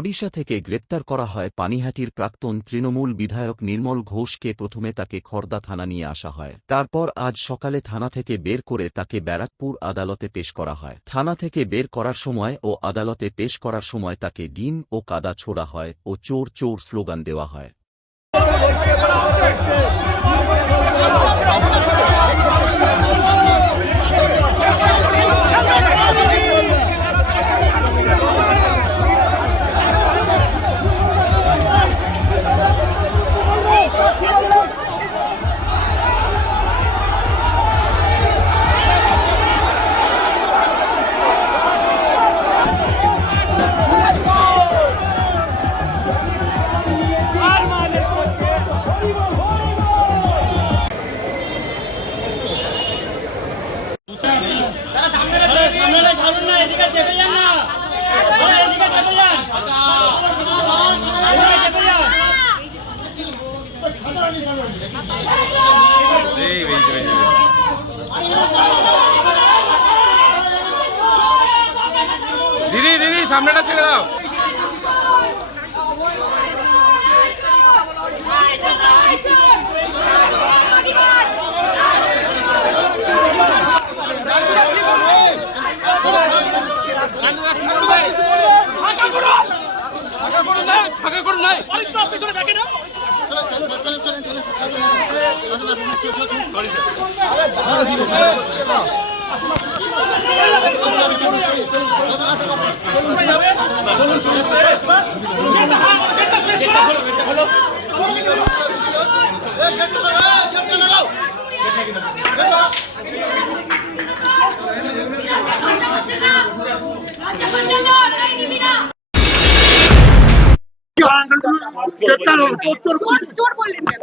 ওড়িশা থেকে গ্রেপ্তার করা হয় পানিহাটির প্রাক্তন তৃণমূল বিধায়ক নির্মল ঘোষকে। প্রথমে তাকে খড়দা থানা নিয়ে আসা হয়, তারপর আজ সকালে থানা থেকে বের করে তাকে ব্যারাকপুর আদালতে পেশ করা হয়। থানা থেকে বের করার সময় ও আদালতে পেশ করার সময় তাকে ডিম ও কাদা ছোড়া হয় ও চোর চোর স্লোগান দেওয়া হয়। দিদি দিদি সামনেটা ছেড়ে দাও।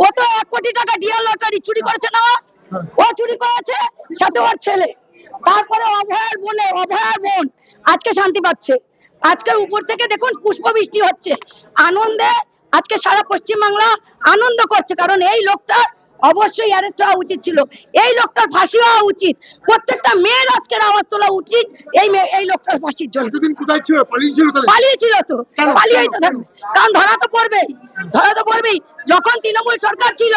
ও তো 1 কোটি টাকা ডিএল লটারি চুরি করেছে না, ও চুরি করেছে, সাথে ওর ছেলে। তারপরে অভয়ার বোন আজকে শান্তি পাচ্ছে। আজকে উপর থেকে দেখুন পুষ্পবৃষ্টি হচ্ছে, আনন্দে আজকে সারা পশ্চিমবাংলা আনন্দ করছে, কারণ এই লোকটা অবশ্যই অ্যারেস্ট হওয়া উচিত ছিল, এই লোকটার ফাঁসি হওয়া উচিত। প্রত্যেকটা মেয়ের আজকের আওয়াজ তোলা উচিত এই লোকটার ফাঁসির জন্য। কোথায় ছিল? পালিয়েছিল তো, পালিয়েই তো থাকবে, কারণ ধরা তো পড়বেই। যখন তৃণমূল সরকার ছিল,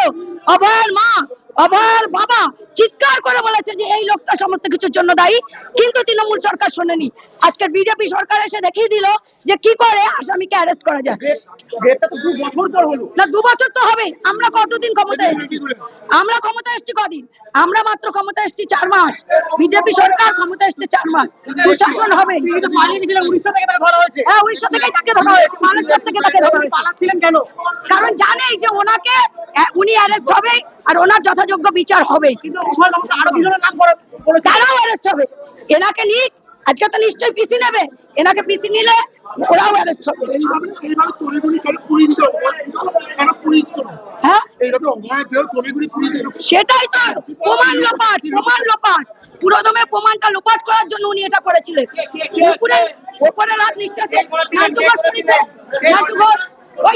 অভয়ার বাবা চিৎকার করে বলেছে যে এই লোকটা সমস্ত কিছুর জন্য দায়ী, কিন্তু তৃণমূল সরকার শোনেনি। আজকের বিজেপি সরকার এসে দেখিয়ে দিল যে কি করে আসামিকে অ্যারেস্ট করা যায়। না 2 বছর তো হবে। আমরা কতদিন ক্ষমতায় এসেছি? আমরা ক্ষমতা এসেছি কদিন? আমরা মাত্র ক্ষমতা এসেছি 4 মাস। বিজেপি সরকার ক্ষমতা এসেছে 4 মাস। সুশাসন হবে। হ্যাঁ, উড়িষ্যা থেকেই তাকে ধরা হয়েছে, বালেশ্বর থেকে তাকে ধরা হয়েছে। পালাচ্ছিলেন কেন? কারণ জানে যে উনি অ্যারেস্ট হবে আর ওনার যথাযোগ্য বিচার হবে। তারাও অ্যারেস্ট হবে। এনাকে নিক, আজকে তো নিশ্চয়ই পিসি নেবে, এনাকে পিসি নিলে ওরাও অ্যারেস্ট হবে। হ্যাঁ, সেটাই তো প্রমাণ লোপাট। পুরোদমে প্রমাণটা লোপাট করার জন্য উনি এটা করেছিলেন। ওপরে রাত নিশ্চয় নাট্টু ঘোষ করেছে, নাট্টু ঘোষ ওই